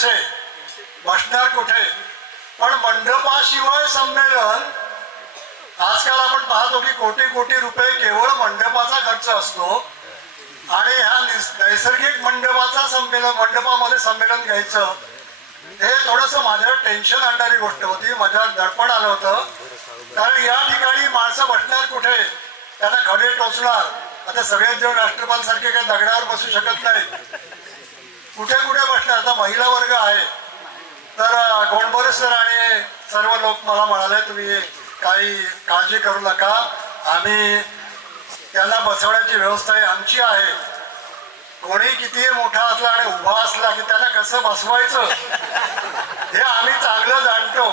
कसे, बसणार कुठे, पण मंडपाशिवाय संमेलन, आजकाल आपण पाहतो की कोटी कोटी रुपये केवळ मंडपाचा खर्च असतो आणि ह्या नैसर्गिक मंडपामध्ये संमेलन घ्यायचं हे थोडंसं माझ्यावर टेन्शन आणणारी गोष्ट होती, माझ्यावर दडपण आलं होतं. कारण या ठिकाणी माणसं बसणार कुठे, त्यांना खडे टोचणार. आता सगळेच जण राष्ट्रपाल सारखे काही दगडावर बसू शकत नाही, कुठे कुठे बसणार. आता महिला वर्ग आहे तर गोंडबोरे सर आणि सर्व लोक मला म्हणाले तुम्ही काही काळजी करू नका, आम्ही त्याला बसवण्याची व्यवस्था ही आमची आहे. कोणी कितीही मोठा असला आणि उभा असला की त्याला कसं बसवायचं हे आम्ही चांगलं जाणतो.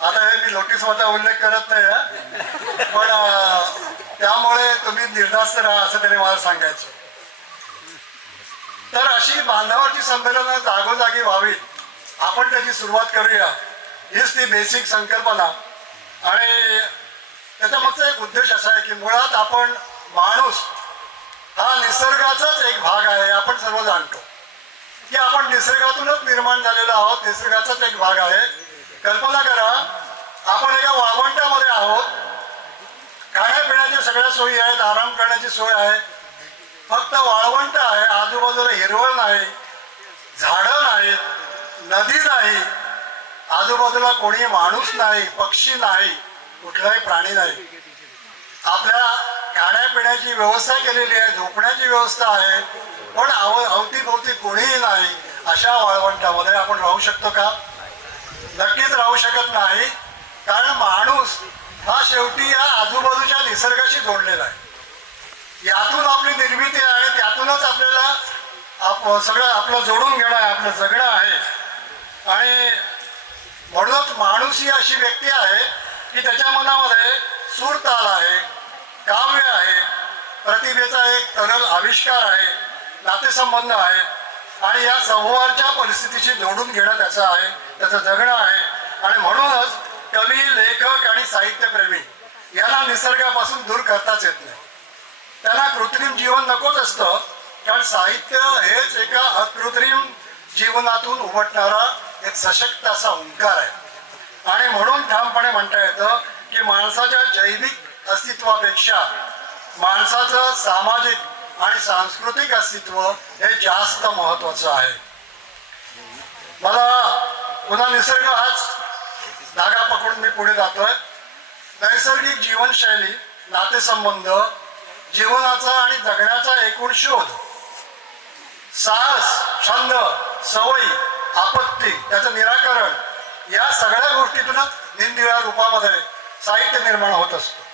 आता हे मी नोटीसमध्ये उल्लेख करत नाही, पण त्यामुळे तुम्ही निर्धास्त राहा असं त्यांनी मला सांगायचं. तर अशी बांधावरची संमेलनं जागोजागी व्हावीत, आपण त्याची सुरुवात करूया, हीच ती बेसिक संकल्पना. आणि त्याचा मागचा एक उद्देश असा आहे की मुळात आपण माणूस हा निसर्गाचाच एक भाग आहे. आपण सर्व जाणतो की आपण निसर्गातूनच निर्माण झालेलो आहोत, निसर्गाचाच एक भाग आहे. कल्पना करा, आपण एका वाळवंटामध्ये आहोत, खाण्यापिण्याच्या सगळ्या सोयी आहेत, आराम करण्याची सोय आहे, फक्त वाळवंट आहे, आजूबाजूला हिरवळ नाही, झाडं नाहीत, नदी नाही, आजूबाजूला कोणी माणूस नाही, पक्षी नाही, कुठलाही प्राणी नाही. आपल्या खाण्यापिण्याची व्यवस्था केलेली आहे, झोपण्याची व्यवस्था आहे, पण अवतीभोवती कोणीही नाही. अशा वाळवंटामध्ये आपण राहू शकतो का? नक्कीच राहू शकत नाही. कारण माणूस हा शेवटी या आजूबाजूच्या निसर्गाशी जोडलेला आहे. यातून आपली निर्मिती आहे, त्यातूनच आपल्याला सगळं आपलं जोडून घेणं आहे, आपलं जगणं आहे. आणि म्हणूनच माणूस ही अशी व्यक्ती आहे की त्याच्या मनामध्ये सूरताल आहे, काव्य आहे, प्रतिभेचा एक तरल आविष्कार आहे, नातेसंबंध आहेत आणि या समूहाच्या परिस्थितीशी जोडून घेणं त्याचं आहे, त्याचं जगणं आहे. आणि म्हणूनच कवी, लेखक आणि साहित्यप्रेमी यांना निसर्गापासून दूर करताच येत नाही. त्यांना कृत्रिम जीवन नकोच असतं, कारण साहित्य हेच एका अकृत्रिम जीवनातून उमटणारा एक सशक्त असा ओंकार आहे. आणि म्हणून ठामपणे म्हणता येतं की माणसाच्या जैविक अस्तित्वापेक्षा माणसाचं सामाजिक आणि सांस्कृतिक अस्तित्व हे जास्त महत्वाचं आहे. मला पुन्हा निसर्ग हाच धागा पकडून मी पुढे जातोय. नैसर्गिक जीवनशैली, नातेसंबंध, जीवनाचा आणि जगण्याचा एकूण शोध, साहस, छंद, सवयी, आपत्ती, त्याचं निराकरण, या सगळ्या गोष्टीतूनच निरनिराळ्या रूपामध्ये साहित्य निर्माण होत असतं.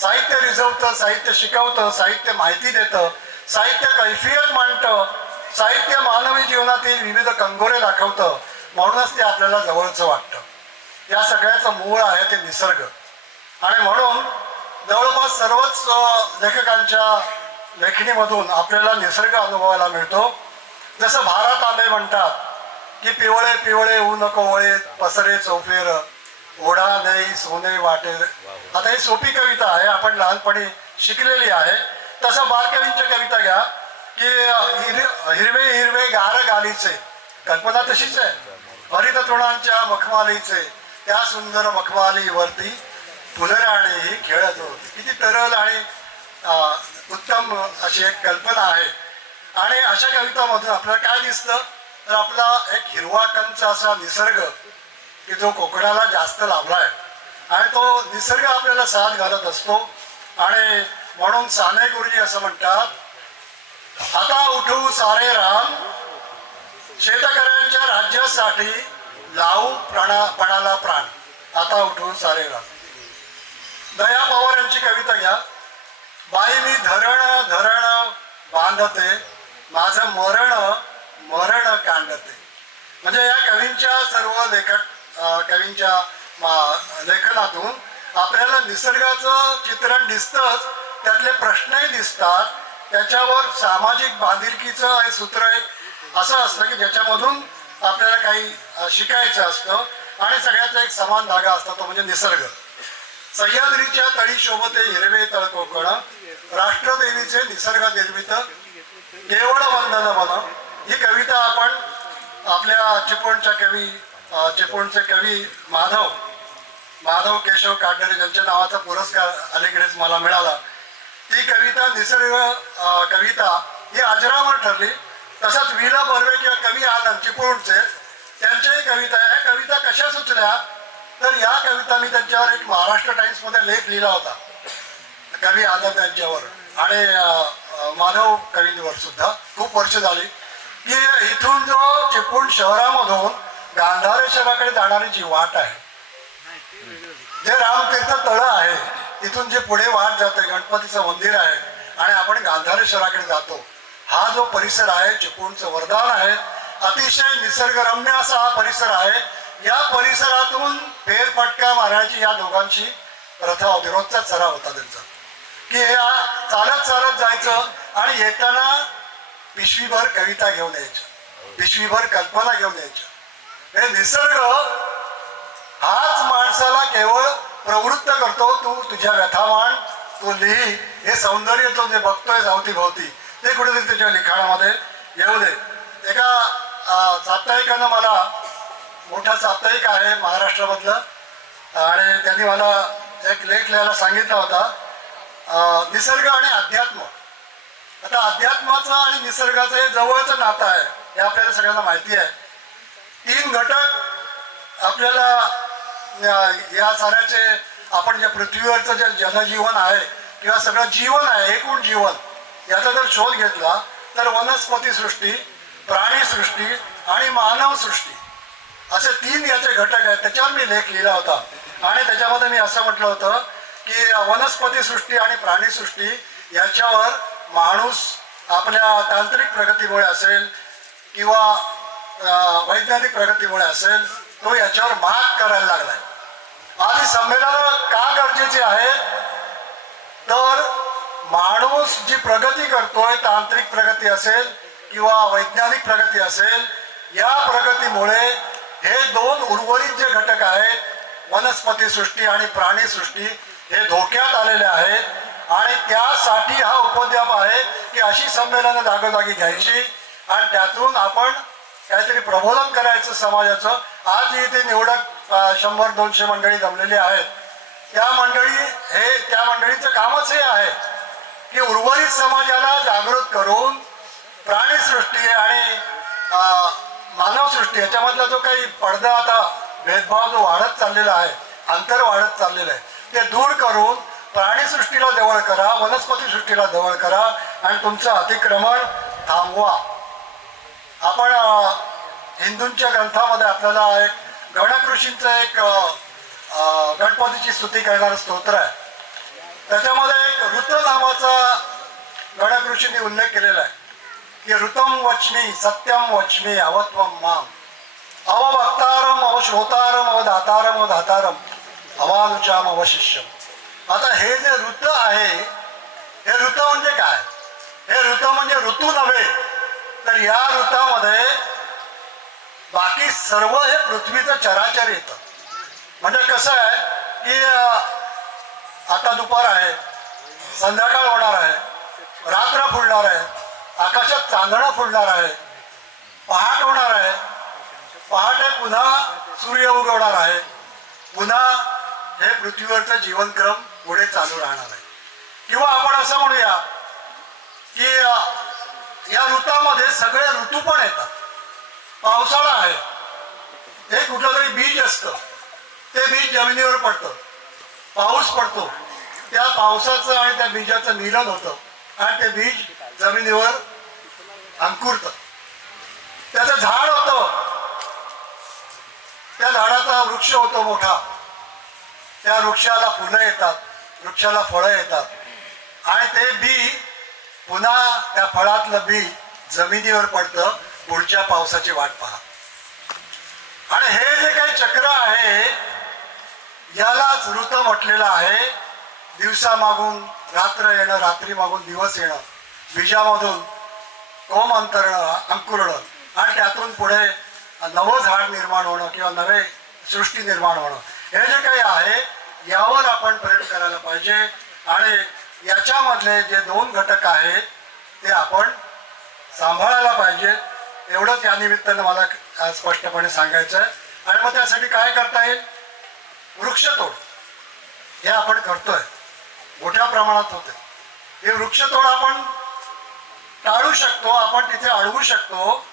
साहित्य रिझवतं, साहित्य शिकवतं, साहित्य माहिती देतं, साहित्य कैफियत मांडतं, साहित्य मानवी जीवनातील विविध कंगोरे दाखवतं. म्हणूनच ते आपल्याला जवळचं वाटतं. या सगळ्याचं मूळ आहे ते निसर्ग. आणि म्हणून जवळपास सर्वच लेखकांच्या लेखणीमधून आपल्याला निसर्ग अनुभवायला मिळतो. जसं भारत आंबे म्हणतात की पिवळे पिवळे ऊन कोवळे पसरे चौफेर, ओढा नाही सोने वाटे. आता ही सोपी कविता आहे, आपण लहानपणी शिकलेली आहे. तसं बारकवींच्या कविता घ्या की हिरवे हिरवे गार गालीचे, कल्पना तशीच आहे. हरित तृणांच्या मखमालीचे, त्या सुंदर मखमालीवरती फुलराणी खेळत होती. किती तरल आणि उत्तम अशी एक कल्पना आहे. आणि अशा कवितामधून आपल्याला काय दिसतं तर आपला एक हिरवा कंच असा निसर्ग की जो कोकणाला जास्त लाभला आहे आणि तो निसर्ग आपल्याला साथ घालत असतो. आणि म्हणून साने गुरुजी असं म्हणतात, आता उठू सारे राम, शेतकऱ्यांच्या राज्यासाठी लावू पणाला प्राण. आता उठू सारे राम. दया पवार यांची कविता घ्या, बाई मी धरण धरण बांधते, माझं मरण मरण कांडते. म्हणजे या कवींच्या सर्व कवींच्या लेखनातून आपल्याला निसर्गाचं चित्रण दिसतंच, त्यातले प्रश्नही दिसतात, त्याच्यावर सामाजिक बांधिलकीचं हे सूत्र एक असं असतं की ज्याच्यामधून आपल्याला काही शिकायचं असतं. आणि सगळ्याचा एक समान धागा असतो, तो म्हणजे निसर्ग. सह्याद्रीच्या तळी शोभते हिरवे तळ कोकण, राष्ट्रदेवीचे निसर्ग निर्मित केवळ वंदन मन. ही कविता आपण आपल्या चिपळूणच्या कवी चिपळूणचे कवी माधव केशव काटडरे ज्यांच्या नावाचा पुरस्कार अलीकडेच मला मिळाला, ती कविता निसर्ग कविता ही अजरामर ठरली. तसंच वि ल बर्वे किंवा कवी आनंद चिपळूणचे त्यांच्याही कविता आहे. ह्या कविता कशा सुचल्या तर या कविता मी त्यांच्यावर एक महाराष्ट्र टाइम्समध्ये लेख लिहिला होता कवी आनंद यांच्यावर आणि माधव कवींवर सुद्धा खूप वर्ष झाली की इथून जो चिपळूण शहरामधून गांधारे शहराकडे जाणारी जी वाट आहे, जे रामतीर्थ तळ आहे, तिथून जे पुढे वाट जाते गणपतीचं मंदिर आहे आणि आपण गांधारे शहराकडे जातो, हा जो परिसर आहे चिपळूणचं वरदान आहे. अतिशय निसर्गरम्य असा हा परिसर आहे. या परिसरातून फेरफटका मारण्याची या दोघांची प्रथा होती. रोजचा सराव होता त्यांचा की या चालत चालत जायचं आणि येताना पिशवीभर कविता घेऊन यायच्या, पिशवीभर कल्पना घेऊन यायच्या. हे निसर्ग हाच माणसाला केवळ प्रवृत्त करतो. तू तुझ्या व्यथा मांड, तू लिही. हे सौंदर्य तो जे बघतोय अवतीभोवती ते कुठेतरी तुझ्या लिखाणामध्ये येऊ दे. एका साप्ताहिकानं मला, मोठा साप्ताहिक आहे महाराष्ट्रामधलं, आणि त्यांनी मला एक लेख लिहायला सांगितला होता निसर्ग आणि अध्यात्म. आता अध्यात्माचं आणि निसर्गाचं हे जवळचं नातं आहे हे आपल्याला सगळ्यांना माहिती आहे. 3 घटक आपल्याला या साऱ्याचे, आपण ज्या पृथ्वीवरचं जे जनजीवन आहे किंवा सगळं जीवन आहे, एकूण जीवन, याचा जर शोध घेतला तर वनस्पतीसृष्टी, प्राणीसृष्टी आणि मानवसृष्टी असे 3 याचे घटक आहेत. त्याच्यावर मी लेख लिहिला होता आणि त्याच्यामध्ये मी असं म्हटलं होतं की वनस्पतीसृष्टी आणि प्राणीसृष्टी याच्यावर माणूस आपल्या तांत्रिक प्रगतीमुळे असेल किंवा वैज्ञानिक प्रगतीमुळे असेल, तो याच्यावर मात करायला लागलाय. आधी संमेलन का गरजेचे आहे तर माणूस जी प्रगती करतोय, तांत्रिक प्रगती असेल किंवा वैज्ञानिक प्रगती असेल, या प्रगतीमुळे हे 2 उर्वरित जे घटक आहेत वनस्पतीसृष्टी आणि प्राणीसृष्टी हे धोक्यात आलेले आहेत. आणि त्यासाठी हा उपद्व्याप आहे की अशी संमेलनं जागोजागी घ्यायची आणि त्यातून आपण काहीतरी प्रबोधन करायचं समाजाचं. आज इथे निवडक 100-200 मंडळी जमलेली आहेत. त्या मंडळीचं कामच हे आहे की उर्वरित समाजाला जागृत करून प्राणीसृष्टी आणि मानवसृष्टी याच्यामधला जो काही पडदा, आता भेदभाव जो वाढत चाललेला आहे, अंतर वाढत चाललेलं आहे, ते दूर करून प्राणीसृष्टीला जवळ करा, वनस्पतीसृष्टीला जवळ करा आणि तुमचं अतिक्रमण थांबवा. आपण हिंदूंच्या ग्रंथामध्ये आपल्याला एक गणकृषींचं एक गणपतीची स्तुती करणारं स्तोत्र आहे. त्याच्यामध्ये एक ऋत नावाचा गणकृषींनी उल्लेख केलेला आहे की ऋतम वच्मी सत्यम वच्मी अवत्वम माम अवभक्तारम अवश्रोतारम अवधातारम अवधातारम अवानुचाम अवशिष्यम. आता हे जे ऋत आहे, हे ऋत म्हणजे काय? हे ऋत म्हणजे ऋतू नव्हे, तर या ऋतामध्ये बाकी सर्व हे पृथ्वीचं चराचर येतं. म्हणजे कसं आहे की आता दुपार आहे, संध्याकाळ होणार आहे, रात्र फुलणार आहे, आकाशात चांदणं फुलणार आहे, पहाट होणार आहे, पहाटे पुन्हा सूर्य उगवणार आहे, पुन्हा हे पृथ्वीवरचं जीवनक्रम पुढे चालू राहणार आहे. किंवा आपण असं म्हणूया की या ऋतामध्ये सगळे ऋतू पण येतात. पावसाळा आहे, हे कुठलं तरी बीज असतं, ते बीज जमिनीवर पडतं, पाऊस पडतो, त्या पावसाचं आणि त्या बीजाचं मिलन होतं आणि ते बीज जमिनीवर अंकुरतं, त्याचं झाड होतं, त्या झाडाचा वृक्ष होतो मोठा, त्या वृक्षाला फुलं येतात, वृक्षाला फळं येतात आणि ते बी पुन्हा त्या फळातलं बी जमिनीवर पडतं पुढच्या पावसाची वाट पहा. आणि हे जे काही चक्र आहे यालाच ऋत म्हटलेलं आहे. दिवसा मागून रात्र येणं, रात्री मागून दिवस येणं, बीजामधून कोंब अंतरणं, अंकुरणं आणि त्यातून पुढे नवं झाड निर्माण होणं किंवा नवे सृष्टी निर्माण होणं, हे जे काही आहे यावर आपण प्रयोग करायला पाहिजे. आणि याच्यामधले जे 2 घटक आहेत ते आपण सांभाळायला पाहिजे. एवढंच या निमित्तानं मला स्पष्टपणे सांगायचं आहे. आणि मग त्यासाठी काय करता येईल? वृक्षतोड हे आपण करतोय, मोठ्या प्रमाणात होते. हे वृक्षतोड आपण टाळू शकतो, आपण तिथे अडवू शकतो.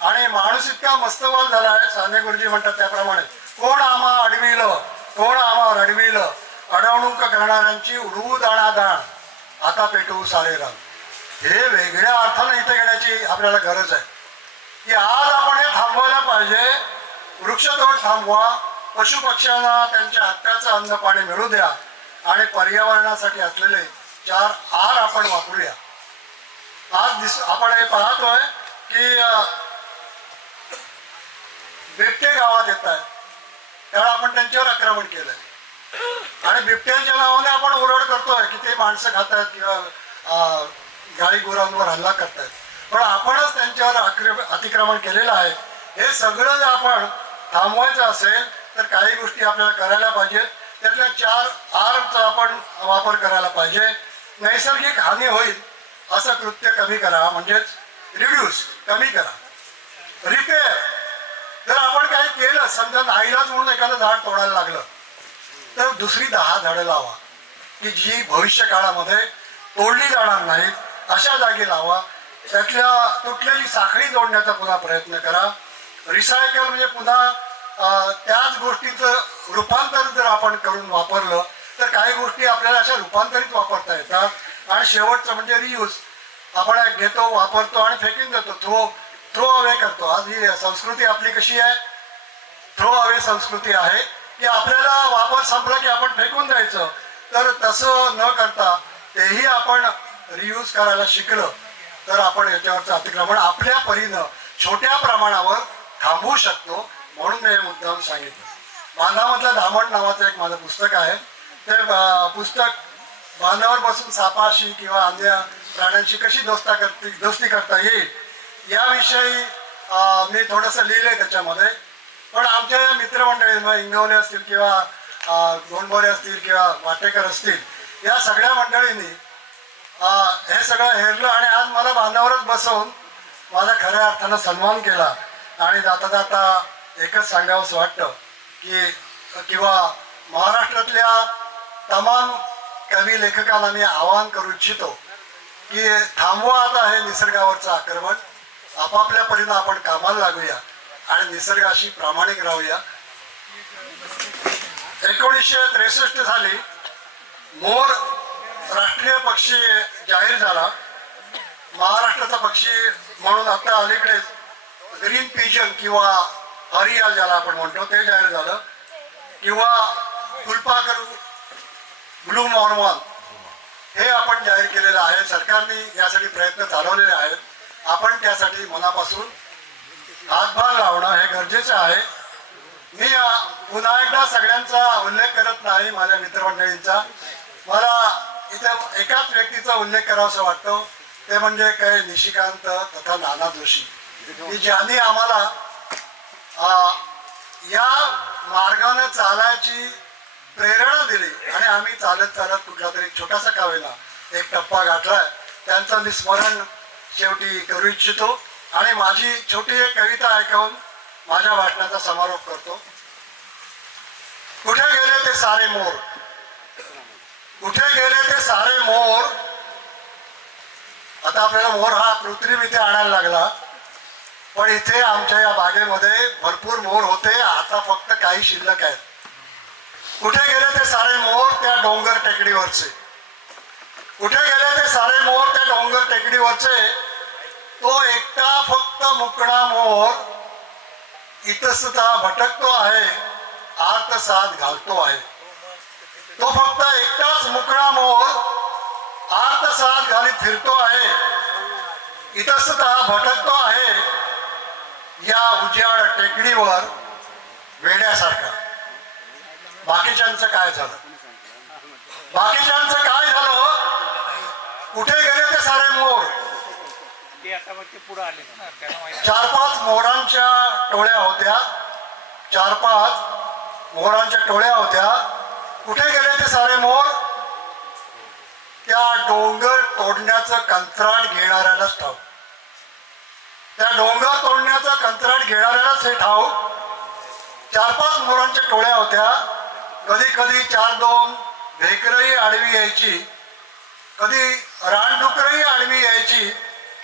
आणि माणूस इतका मस्तवाल झाला आहे, साने गुरुजी म्हणतात त्याप्रमाणे, कोण आम्हा अडविलं, कोण आम्हा रडविलं, अडवणूक करणाऱ्यांची उडवू दाणादाण, आता पेटवू सारे रान. हे वेगळ्या अर्थानं इथे घेण्याची आपल्याला गरज आहे की आज आपण हे थांबवायला पाहिजे. वृक्षतोड थांबवा, पशुपक्ष्यांना त्यांच्या हक्काचं अन्न पाणी मिळू द्या आणि पर्यावरणासाठी असलेले 4 आर आपण वापरूया. आज आपण हे पाहतोय की बिबटे गावात येत आहेत, त्यावेळेला आपण त्यांच्यावर आक्रमण केलंय आणि बिबट्यांच्या नावाने आपण ओरड करतोय की ते माणसं खात आहेत किंवा गाई गुरांवर हल्ला करतायत. पण आपणच त्यांच्यावर अतिक्रमण केलेलं आहे. हे सगळं जर आपण थांबवायचं असेल तर काही गोष्टी आपल्याला करायला पाहिजेत. त्यातल्या 4 आरचा आपण वापर करायला पाहिजे. नैसर्गिक हानी होईल असं कृत्य कमी करा, म्हणजेच रिड्यूस कमी करा. रिपेअर जर आपण काही केलं, समजा नाईलाज म्हणून एखादं झाड तोडायला लागलं तर दुसरी 10 झाडं लावा की जी भविष्य काळामध्ये तोडली जाणार नाहीत, अशा जागी लावा. त्यातल्या तुटलेली साखळी जोडण्याचा पुन्हा प्रयत्न करा. रिसायकल म्हणजे पुन्हा त्याच गोष्टीचं रूपांतर जर आपण करून वापरलं तर काही गोष्टी आपल्याला अशा रूपांतरित वापरता येतात. आणि शेवटचं म्हणजे रियूज, आपण घेतो, वापरतो आणि फेकून देतो, थ्रो अवे करतो. आज ही संस्कृती आपली कशी आहे? थ्रो अवे संस्कृती आहे की आपल्याला वापर संपला की आपण फेकून द्यायचं. तर तसं न करता तेही आपण रियूज करायला शिकलं तर आपण याच्यावरचं अतिक्रमण आपल्या परीनं छोट्या प्रमाणावर थांबवू शकतो. म्हणून मी हे मुद्दाम सांगितलं. बांधामधला धामण नावाचं एक माझं पुस्तक आहे. ते पुस्तक बांधावर बसून सापाशी किंवा अन्य प्राण्यांशी कशी दोस्ती करता येईल याविषयी मी थोडंसं लिहिलंय त्याच्यामध्ये. पण आमच्या मित्रमंडळी मग इंगवले असतील किंवा गोंडबोरे असतील किंवा वाटेकर असतील, या सगळ्या मंडळींनी हे सगळं हेरलं आणि आज मला बांधावरच बसवून माझा खऱ्या अर्थानं सन्मान केला. आणि जाता जाता एकच सांगावंसं वाटतं की किंवा महाराष्ट्रातल्या तमाम कवी लेखकांना मी आवाहन करू इच्छितो की थांबवा आता हे निसर्गावरचं आक्रमण. आपापल्या परीनं आपण कामाला लागूया आणि निसर्गाशी प्रामाणिक राहूया. 1963 साली मोर राष्ट्रीय पक्षी जाहीर झाला. महाराष्ट्राचा पक्षी म्हणून आता अलीकडेच ग्रीन पिजन किंवा हरियाल ज्याला आपण म्हणतो ते जाहीर झालं. किंवा फुलपाखरू ब्लू मॉर्मॉन हे आपण जाहीर केलेलं आहे. सरकारने यासाठी प्रयत्न चालवलेले आहेत. आपण त्यासाठी मनापासून हातभार लावणं हे गरजेचं आहे. मी पुन्हा एकदा सगळ्यांचा उल्लेख करत नाही, माझ्या मित्रमंडळींचा. मला इथे एकाच व्यक्तीचा उल्लेख करावासा वाटतो, ते म्हणजे काय निशिकांत तथा नाना जोशी, की ज्यांनी आम्हाला या मार्गाने चालायची प्रेरणा दिली आणि आम्ही चालत चालत कुठला तरी छोटासा का होईना एक टप्पा गाठलाय. त्यांचं मी स्मरण शेवटी करू इच्छितो आणि माझी छोटी एक कविता ऐकवून माझ्या भाषणाचा समारोप करतो. कुठे गेले ते सारे मोर, कुठे गेले ते सारे मोर. आता आपल्याला मोर हा कृत्रिम इथे आणायला लागला, पण इथे आमच्या या बागेमध्ये भरपूर मोर होते, आता फक्त काही शिल्लक आहेत. कुठे गेले ते सारे मोर त्या डोंगर टेकडीवरचे, कुठे गेले ते सारे मोर त्या डोंगर टेकडीवरचे. तो एकटा फक्त मुकणा मोर इतस्तता भटकतो आहे, आर्त साथ घालतो आहे. तो फक्त एकटाच मुकणा मोर आर्त साथ घालीत फिरतो आहे, इतस्तता भटकतो आहे या उजाड टेकडीवर वेड्यासारखा. बाकीच्यांचं काय झालं? बाकीच्यांचं काय झालं? कुठे गेले ते सारे मोर? 4-5 मोरांच्या टोळ्या होत्या, 4-5 मोरांच्या टोळ्या होत्या. कुठे गेले ते सारे मोर? त्या डोंगर तोडण्याचं कंत्राट घेणाऱ्यालाच ठाऊक. त्या डोंगर तोडण्याचं कंत्राट घेणाऱ्यालाच हे ठाऊक. 4-5 मोरांच्या टोळ्या होत्या. कधी कधी 4-2 भेकरही आडवी यायची, कधी रानडुकरही आडवी यायची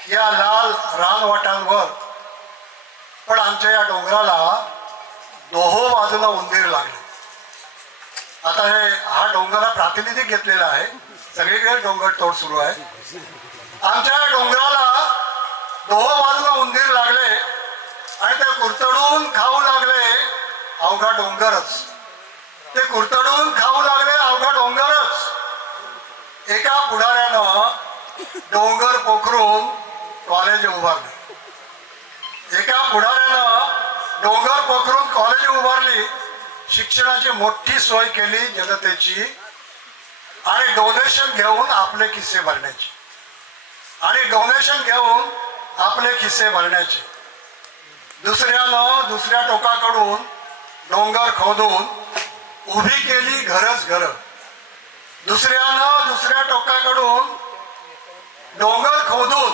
या लाल रानवाटांवर. पण आमच्या या डोंगराला दोहो बाजूला उंदीर लागले. आता हा डोंगर हा प्रातिनिधिक घेतलेला आहे, सगळीकडे डोंगर तोड सुरू आहे. आमच्या या डोंगराला दोहो बाजूला उंदीर लागले आणि ते कुरतडून खाऊ लागले अवघा डोंगरच. ते कुरतडून खाऊ लागले अवघा डोंगरच. एका पुढाऱ्यानं डोंगर पोखरून कॉलेज उभारले. एका पुढाऱ्यानं डोंगर पोखरून कॉलेज उभारली, शिक्षणाची मोठी सोय केली जनतेची, आणि डोनेशन घेऊन आपले खिस्से भरण्याची, आणि डोनेशन घेऊन आपले खिस्से भरण्याचे. दुसऱ्यानं दुसऱ्या टोकाकडून डोंगर खोदून उभी केली घरच घर. दुसऱ्यानं दुसऱ्या टोकाकडून डोंगर खोदून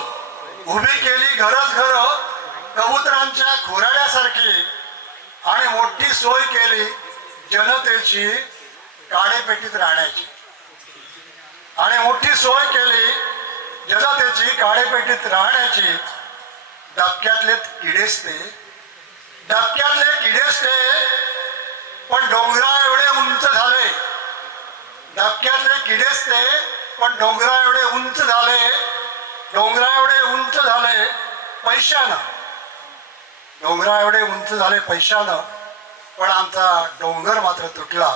उभी केली घरच घर, कबुतरांच्या खुराड्यासारखी, आणि मोठी सोय केली जनतेची काळेपेटीत राहण्याची, आणि मोठी सोय केली जनतेची काळेपेटीत राहण्याची. डबक्यातले किडेच ते, डबक्यातले किडेच ते, पण डोंगरा एवढे उंच झाले. डबक्यातले किडेच ते, पण डोंगरा एवढे उंच झाले. डोंगरा एवढे उंच झाले पैशानं. डोंगरा एवढे उंच झाले पैशानं, पण आमचा डोंगर मात्र तुटला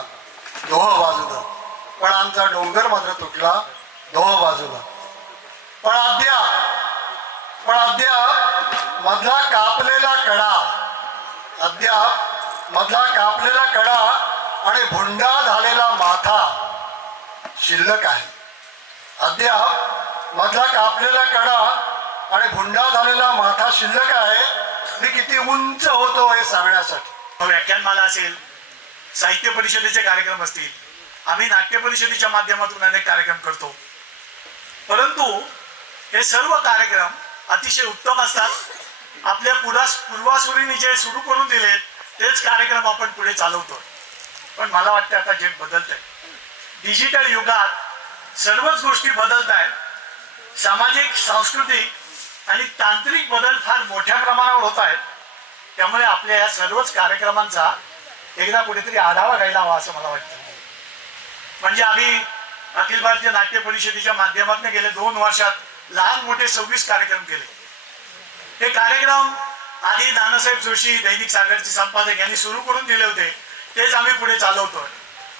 दोह बाजूला. पण आमचा डोंगर मात्र तुटला दोह बाजूला. पण अद्याप मधला कापलेला कडा, अद्याप मधला कापलेला कडा आणि भुंडा झालेला माथा शिल्लक आहे. अद्याप मधला कापलेला कडा आणि भुंडा झालेला माथा शिल्लक आहे. मी किती उंच होतो हे सांगण्यासाठी. व्याख्यानमाला असेल, साहित्य परिषदेचे कार्यक्रम असतील, आम्ही नाट्य परिषदेच्या माध्यमातून अनेक कार्यक्रम करतो, परंतु हे सर्व कार्यक्रम अतिशय उत्तम असतात. आपल्या पूर्वासुरीने जे सुरू करून दिलेत तेच कार्यक्रम आपण पुढे चालवतो. पण मला वाटतं आता जग बदलत आहे. डिजिटल युगात सर्वच गोष्टी बदलत आहेत. सामाजिक, सांस्कृतिक आणि तांत्रिक बदल फार मोठ्या प्रमाणावर होत आहेत. त्यामुळे आपल्या या सर्वच कार्यक्रमांचा एकदा कुठेतरी आढावा घ्यायला हवा असं मला वाटतं. म्हणजे आम्ही अखिल भारतीय नाट्य परिषदेच्या माध्यमातून गेले 2 वर्षात लहान मोठे 26 कार्यक्रम केले. हे कार्यक्रम आधी नानासाहेब जोशी दैनिक सागरचे संपादक यांनी सुरू करून दिले होते, तेच आम्ही पुढे चालवतोय.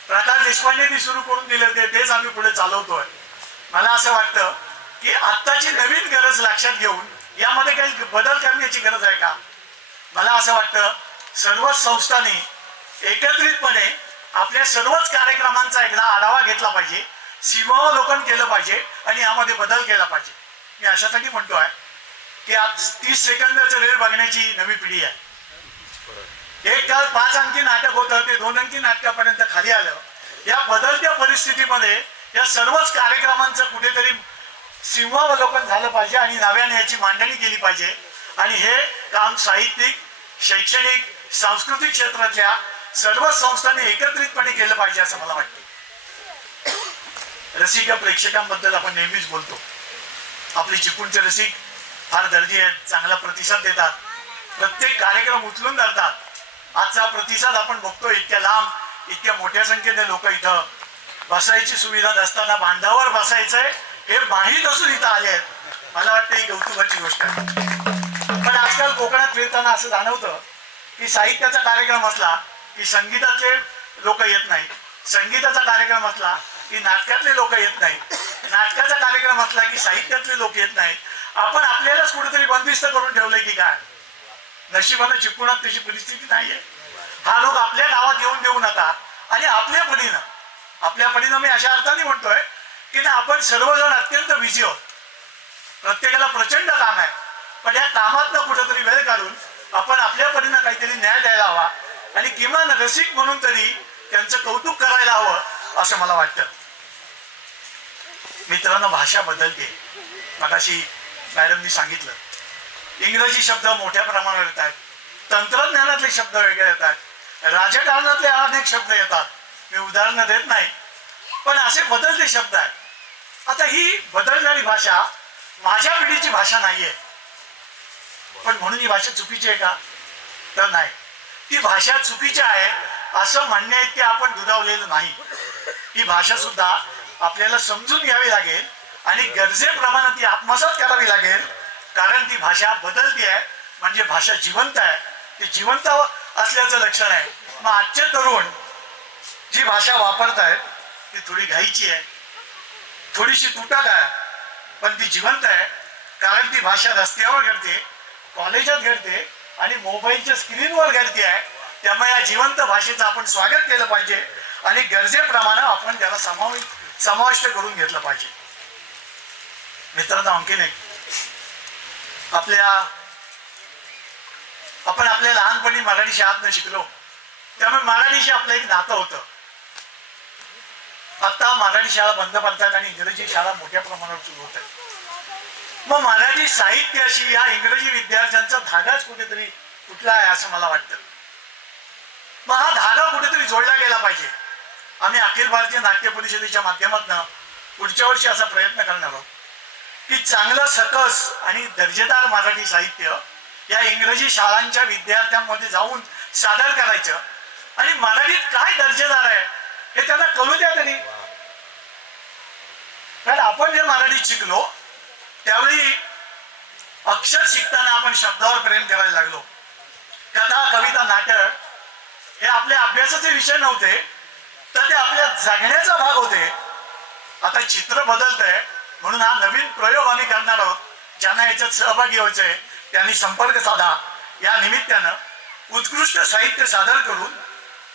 प्रकाश देशपांडेंनी सुरू करून दिले होते, तेच आम्ही पुढे चालवतोय. मला असं वाटतं की आत्ताची नवीन गरज लक्षात घेऊन यामध्ये काही बदल करण्याची गरज आहे का? मला असं वाटतं सर्वच संस्थांनी एकत्रितपणे आपल्या सर्वच कार्यक्रमांचा एकदा आढावा घेतला पाहिजे, सीमावलोकन केलं पाहिजे आणि यामध्ये बदल केला पाहिजे. मी अशासाठी म्हणतोय की आज 30 सेकंदाचं रेल बघण्याची नवी पिढी आहे. एक काळ 5 अंकी नाटक होतं, ते 2 अंकी नाटकापर्यंत खाली आलं. या बदलत्या परिस्थितीमध्ये या सर्वच कार्यक्रमांचं कुठेतरी सीमावलोकन झालं पाहिजे आणि नव्याने याची मांडणी केली पाहिजे. आणि हे काम साहित्यिक, शैक्षणिक, सांस्कृतिक क्षेत्रातल्या सर्वच संस्थांनी एकत्रितपणे केलं पाहिजे असं मला वाटतं. रसिक प्रेक्षकांबद्दल आपण नेहमीच बोलतो. आपले चिपळूणचे रसिक फार दर्दी आहेत, चांगला प्रतिसाद देतात, प्रत्येक कार्यक्रम उचलून धरतात. आजचा प्रतिसाद आपण बघतो. इतक्या लांब, इतक्या मोठ्या संख्येने लोक इथं बसायची सुविधा नसताना बांधावर बसायचंय हे माहीत असून इथं आले आहेत. मला वाटतं ही कौतुकाची गोष्ट आहे. पण आजकाल कोकणात फिरताना असं जाणवतं की साहित्याचा कार्यक्रम असला की संगीताचे लोक येत नाहीत, संगीताचा कार्यक्रम असला की नाटकातले लोक येत नाहीत, नाटकाचा कार्यक्रम असला की साहित्यातले लोक येत नाहीत. आपण आपल्यालाच कुठेतरी बंदिस्त करून ठेवलंय की काय? नशिबानं चिपळूणात तशी परिस्थिती नाहीये. हा रोग आपल्या गावात येऊन देऊ नका आणि आपल्या परीनं मी अशा अर्थाने म्हणतोय की आपण सर्वजण अत्यंत बिझी आहोत, प्रत्येकाला प्रचंड काम आहे, पण या कामातनं कुठेतरी वेळ काढून आपण आपल्या परीनं काहीतरी न्याय द्यायला हवा आणि किमान रसिक म्हणून तरी त्यांचं कौतुक करायला हवं असं मला वाटतं. मित्रांनो, भाषा बदलते. मगाशी मॅडमनी सांगितलं इंग्रजी शब्द मोठ्या प्रमाणावर येत आहेत, तंत्रज्ञानातले शब्द वेगळे येतात, राजकारणातले अनेक शब्द येतात. मी उदाहरणं देत नाही, पण असे बदलते शब्द आहेत. आता ही बदलणारी भाषा माझ्या पिढीची भाषा नाहीये, पण म्हणून ही भाषा चुकीची आहे का? तर नाही. ती भाषा चुकीची आहे असं म्हणणे इतके आपण दुरावलेलं नाही. ही भाषा सुद्धा आपल्याला समजून घ्यावी लागेल आणि गरजेप्रमाणे ती आत्मसात करावी लागेल, कारण ती भाषा बदलती आहे म्हणजे भाषा जिवंत आहे. ती जिवंत असल्याचं लक्षण आहे. मग आजचे तरुण जी भाषा वापरत आहेत ती थोडी घाईची आहे, थोडीशी तुटक आहे, पण ती जिवंत आहे, कारण ती भाषा रस्त्यावर घडते, कॉलेजात घडते आणि मोबाईलच्या स्क्रीनवर घडते आहे. त्यामुळे या जिवंत भाषेचं आपण स्वागत केलं पाहिजे आणि गरजेप्रमाणे आपण त्याला समाविष्ट करून घेतलं पाहिजे. मित्रांनो, आणखीन एक, आपण आपल्या लहानपणी मराठी शाळेतनं शिकलो, त्यामुळे मराठीशी आपलं एक नातं होतं. आता मराठी शाळा बंद पडतात आणि इंग्रजी शाळा मोठ्या प्रमाणावर सुरू होत आहेत. मग मराठी साहित्याशी या इंग्रजी विद्यार्थ्यांचा धागाच कुठेतरी तुटला आहे असं मला वाटतं. मग हा धागा कुठेतरी जोडला गेला पाहिजे. आम्ही अखिल भारतीय नाट्य परिषदेच्या माध्यमातून पुढच्या वर्षी असा प्रयत्न करणार आहोत की चांगलं सकस आणि दर्जेदार मराठी साहित्य या इंग्रजी शाळांच्या विद्यार्थ्यांमध्ये जाऊन सादर करायचं आणि मराठीत काय दर्जेदार आहे हे त्यांना कळू द्या तरी. कारण आपण जे मराठीत शिकलो त्यावेळी अक्षर शिकताना आपण शब्दावर प्रेम करायला लागलो. कथा, कविता, नाटक हे आपल्या अभ्यासाचे विषय नव्हते, तर ते आपल्या जगण्याचा भाग होते. आता चित्र बदलतंय म्हणून हा नवीन प्रयोग आम्ही करणार आहोत. ज्यांना याच्यात सहभागी व्हायचंय त्यांनी संपर्क साधा. या निमित्तानं उत्कृष्ट साहित्य सादर करून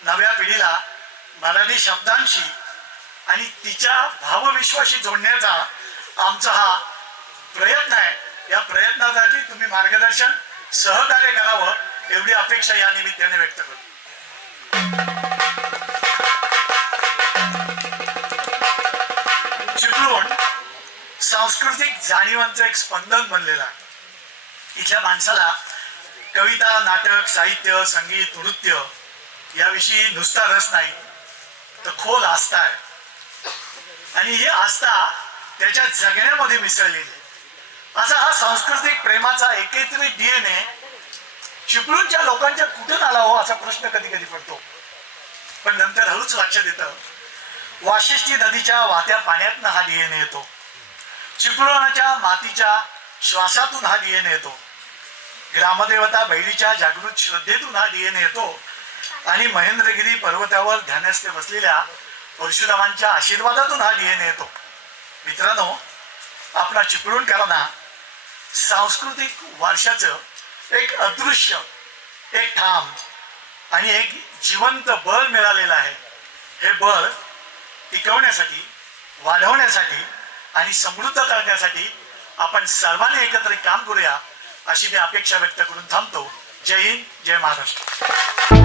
नव्या पिढीला मराठी शब्दांशी आणि तिच्या भावविश्वाशी जोडण्याचा आमचा हा प्रयत्न आहे. या प्रयत्नासाठी तुम्ही मार्गदर्शन, सहकार्य करावं एवढी अपेक्षा या निमित्ताने व्यक्त करतो. चिपळूण सांस्कृतिक जाणीवांचं एक स्पंदन बनलेलं आहे. इथल्या माणसाला कविता, नाटक, साहित्य, संगीत, नृत्य याविषयी नुसता रस नाही, तर खोल आस्था आहे. आणि ही आस्था त्याच्या जगण्यामध्ये मिसळलेली आहे. असा हा सांस्कृतिक प्रेमाचा एकत्रित DNA चिपळूणच्या लोकांच्या कुठून आला हो असा प्रश्न कधी कधी पडतो. पण नंतर हळूच लक्षात येतं, वाशिष्ठी नदीच्या वाहत्या पाण्यातून हा DNA येतो, चिपळूणाच्या मातीच्या श्वासातून हा DNA येतो, ग्रामदेवता बैलीच्या जागृत श्रद्धेतून हा DNA येतो आणि महेंद्रगिरी पर्वतावर ध्यानस्थ बसलेल्या परशुरामांच्या आशीर्वादातून हा DNA येतो. मित्रांनो, आपला चिपळूणकरांना सांस्कृतिक वारशाचं एक अदृश्य, एक ठाम आणि एक जिवंत बळ मिळालेलं आहे. हे बळ टिकवण्यासाठी, वाढवण्यासाठी आणि समृद्ध करण्यासाठी आपण सर्वांनी एकत्र काम करूया अशी मी अपेक्षा व्यक्त करून थांबतो. जय हिंद, जय महाराष्ट्र.